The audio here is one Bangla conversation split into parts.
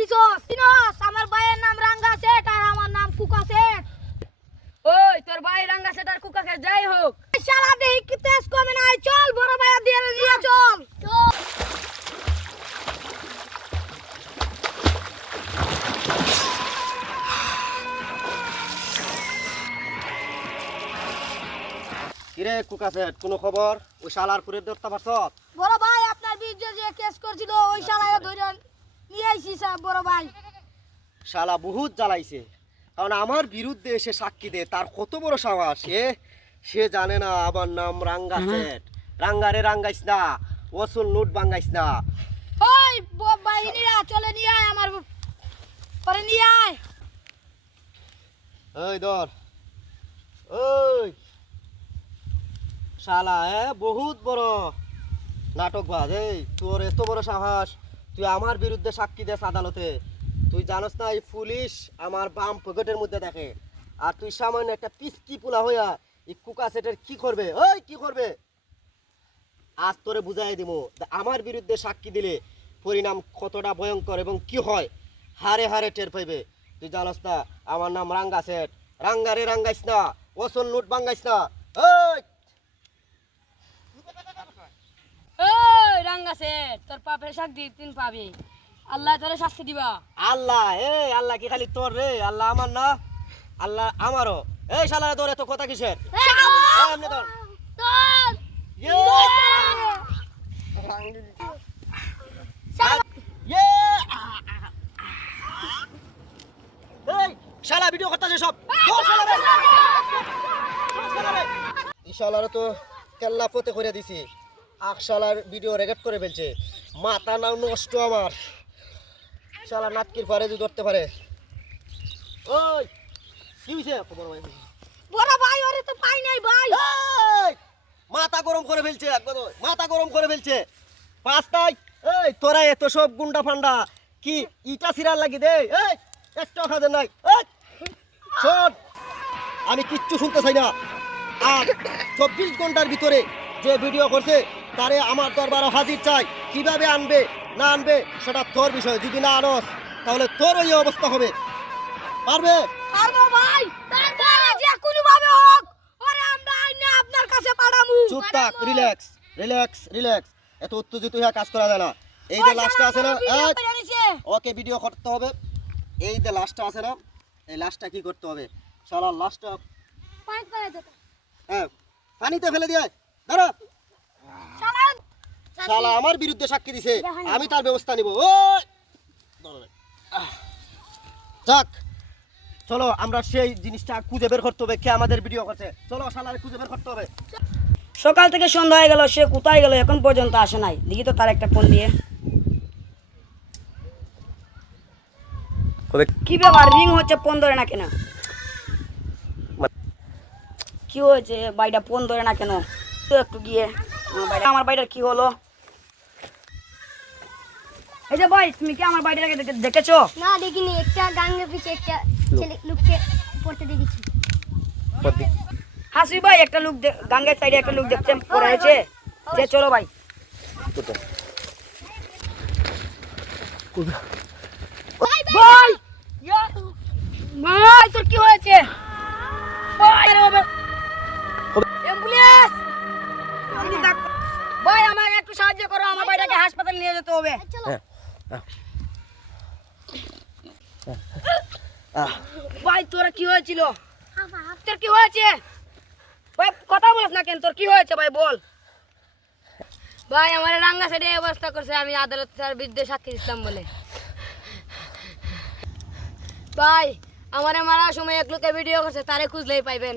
দিছস? চিনস আমার ভাইয়ের নাম রাঙ্গা সেট আর আমার নাম কুকা সেট ওই তোর ভাই রাঙ্গা সেটার কুকাকে যাই হোক। শালা দেহি কি তেজ কমে নাই? চল বড় ভাইয়া দিয়ে নিয়ে চল। কিরে কোনো খবর? ওই শালার পুরে ধরতে পারছ বড় ভাই আপনার বিরুদ্ধে যে কেস করছিল ওই শালায় ধরে নিয়ে আইছি স্যার বড় ভাই। শালা বহুত জ্বালাইছে। কারণ আমার বিরুদ্ধে এসে সাক্ষী দে তার কত বড় সাহস সে সে জানে না আমার নাম রাঙ্গা সেট রাঙ্গারে রাঙ্গাইস না ওসুল নোট বাঙ্গাইস না। ওই ব- বাহিনীরা চলে নিয়ে আয় আমার পরে নিয়ে আয়। ওই ধর। ওই শালা হ্যাঁ বহুত বড়। নাটক বাজ এই তোর এত বড় সাহস। তুই আমার বিরুদ্ধে সাক্ষী দেস আদালতে। তুই জানোস না, এই পুলিশ আমার বাম পকেটের মধ্যে দেখে। আর তুই সামান্য একটা পিসকি পোলা হইয়া এই কুকা সেটের কি করবে? ওই কি করবে? আজ তোরে বুঝাই দিব আমার বিরুদ্ধে সাক্ষী দিলে পরিণাম কতটা ভয়ঙ্কর এবং কি হয়, হারে হারে টের পাইবে। তুই জানোস না, আমার নাম রাঙ্গা সেট। রাঙ্গারে রাঙ্গাইস না, ওসল নোট বাঙ্গাইস না ওই ওই রাঙ্গা সেট তোর পাপের দি তিন পাবি। আল্লাহ তোরে শাস্তি দিবা। আল্লাহ এ আল্লাহ কি খালি তোর রে? আল্লাহ আমার না আল্লাহ আমারও। এই শালারে তোর এত কথা কিসের? এই, এমনি ধর। ইয়ে! ইয়ে! শালা ভিডিও করতেছে সব। ধর শালারে। ধর শালারে। এই শালারে তো কেল্লা পতে করে দিছি। আখ শালার ভিডিও রেকর্ড করে ফেলছে। মাথা নাও নষ্ট আমার। শালা নাটকির পারে যদি ধরতে পারে। ওই কি হয়েছে খবর ভাই বড় ভাই ওরে তো পাই নাই ভাই! মাথা গরম করে ফেলছে একবার ওই, মাথা গরম করে ফেলছে। পাঁচটাই এই তোরা এত সব গুন্ডা ফান্ডা। কি ইটা সিরার লাগি দে? এই একটা খাদের নাই। এই শোন আমি কিচ্ছু শুনতে চাই না। আর চব্বিশ ঘণ্টার ভিতরে যে ভিডিও করছে তারে আমার দরবারে হাজির চাই। কীভাবে আনবে না আনবে সেটা তোর বিষয়। যদি না আনস তাহলে তোর ওই অবস্থা হবে। পারবে? পারব ভাই। তারপরে যে কোনো ভাবে হোক ওরে আমরা আইনে আপনার কাছে পাঠামু। চুপ থাক রিল্যাক্স রিল্যাক্স রিল্যাক্স এত উত্তেজিত হয়ে কাজ করা যায় না। এই যে লাস্টটা আছে না ওকে ভিডিও করতে হবে। এই যে লাস্টটা আছে না এই লাস্টটা কি করতে হবে? লাস্টটা হ্যাঁ পানিতে ফেলে দিয়ে দাঁড়া। শালা আমার বিরুদ্ধে সাক্ষী দিছে। আমি তার ব্যবস্থা নিব। যাক চলো আমরা সেই জিনিসটা খুঁজে বের করতে হবে কে আমাদের ভিডিও করছে। চলো শালারে খুঁজে বের করতে হবে। সকাল থেকে সন্ধ্যা হয়ে গেল সে কোথায় গেল এখন পর্যন্ত আসে নাই। দেখি তো তার একটা ফোন দিয়ে। কি ব্যাপার রিং হচ্ছে ফোন ধরে না কেন? কি হয়েছে? বাইটা ফোন ধরে না কেন? একটু গিয়ে। আমার বাড়িটার কি হলো? এই যে ভাই তুমি কি আমার বাড়িটাকে দেখেছ? না দেখিনি। একটা গাঙ্গের পিছে একটা ছেলে লোককে পড়তে দেখেছি। হাসি ভাই একটা লোক গাঙ্গের সাইডে একটা লোক দেখছেন পড়ে আছে যে চলো ভাই। ভাই ভাই তোর কি হয়েছে? ভাই। অ্যাম্বুলেন্স ভাই আমাকে একটু সাহায্য করো আমার ভাইটাকে হাসপাতালে নিয়ে যেতে হবে। ভাই তোরা কি হয়েছিল? তোর কি হয়েছে? ভাই কথা বলিস না কেন? তোর কি হয়েছে? ভাই বল। ভাই আমার রাঙ্গা সাইডে অবস্থা করছে আমি আদালত তার বিরুদ্ধে সাক্ষী দিতাম বলে। ভাই আমার মারার সময় এক লোকে ভিডিও করছে তারে খুঁজলেই পাইবেন।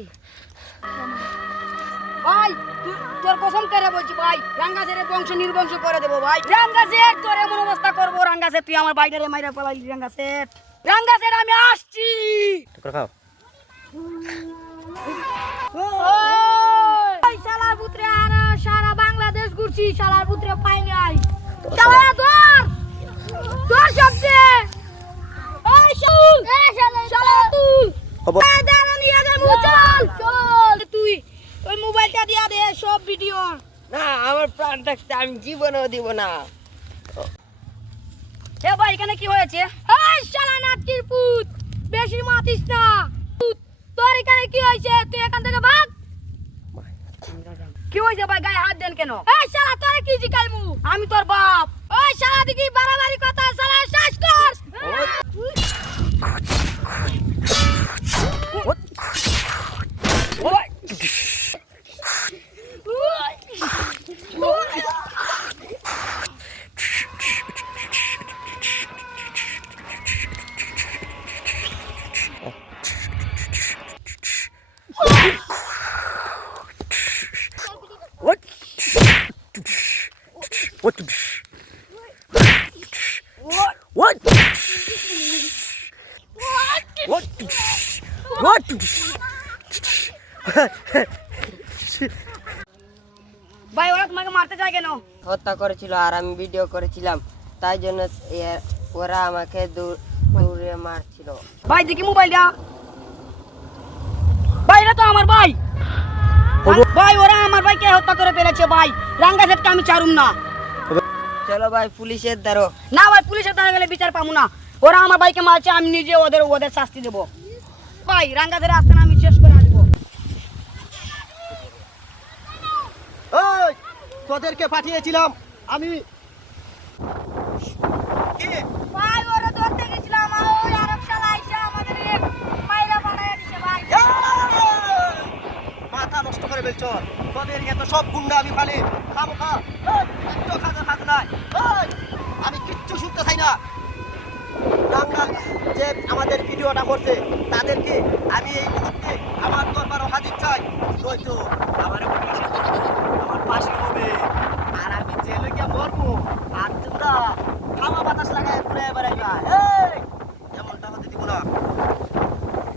ভাই তোর কসম করে বলছি ভাই রাঙ্গা সেরে বংশ নির্বংশ করে দেবো ভাই। রাঙ্গা সেট তোর এমন অবস্থা করব রাঙ্গা সেট তুই আমার বাইটারে মাইরা পালাই রাঙ্গা সেট রাঙ্গা সেট আমি আসছি খাও। শালার পুত্রে আর সারা বাংলাদেশ ঘুরছি শালার পুত্রে পাই নাই শালা ধর ধর শব্দে ওই শাল শালা তুই খবর এই দাঁড়া নিয়ে যাব চল চল তুই ওই মোবাইলটা দিয়া দে সব ভিডিও না আমার প্রাণ থাকতে আমি জীবনেও দিব না। এ ভাই এখানে কি হয়েছে? এই শালা নাটকির পুত বেশি মাতিস না। তোর এখানে কি হয়েছে? তুই এখান থেকে ভাগ। কি হয়েছে ভাই গায়ে হাত দেন কেন? এই শালা তোর কি জিকাইমু? আমি তোর বাপ। ওই শালা দেখি বাড়াবাড়ি কথা শালা শেষ কর ভাই ওরা তোমাকে মারতে চায় কেন? হত্যা করেছিল আর আমি ভিডিও করেছিলাম। তাই জন্য এ- ওরা আমাকে দূর- মারছিল। ভাই দেখি মোবাইলটা। ভাই এটা তো আমার ভাই। ভাই ওরা আমার ভাইকে হত্যা করে ফেলেছে ভাই। রাঙ্গা সেটকে আমি চারুম না। চলো ভাই পুলিশের দ্বারো। না ভাই পুলিশের দ্বারা গেলে বিচার পাবো না। ওরা আমার ভাইকে মারছে আমি নিজে ওদের ওদের শাস্তি দেবো। ভাই রাঙ্গা ধরে আসতে না আমি শেষ করে আসব। ওই তোদেরকে পাঠিয়েছিলাম আমি ভাই ওরা ধরতে গেছিলাম আর ওই আরব শালা আইসা আমাদের মাইরা বাড়াইয়া দিছে ভাই। মাথা নষ্ট করে ফেলছ। তোদের এত সব গুন্ডা আমি ফালি খাব খা এই, একটু খাজা খাজা নাই এই, আমি কিচ্ছু শুনতে চাই না রান্না যে আমাদের ভিডিওটা করছে। তাদেরকে আমি এই মুহূর্তে আমার দরবার হাজির চাই। নয়তো আমার আমার পাশে হবে। আর আমি জেলে গিয়ে মরবো, আর তোমরা খাওয়া বাতাস লাগায় ঘুরে বেড়াইবা। এই হতে দিব না।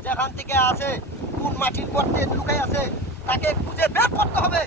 যেখান থেকে আছে, কোন মাটির গর্তে লুকাই আছে, তাকে খুঁজে বের করতে হবে।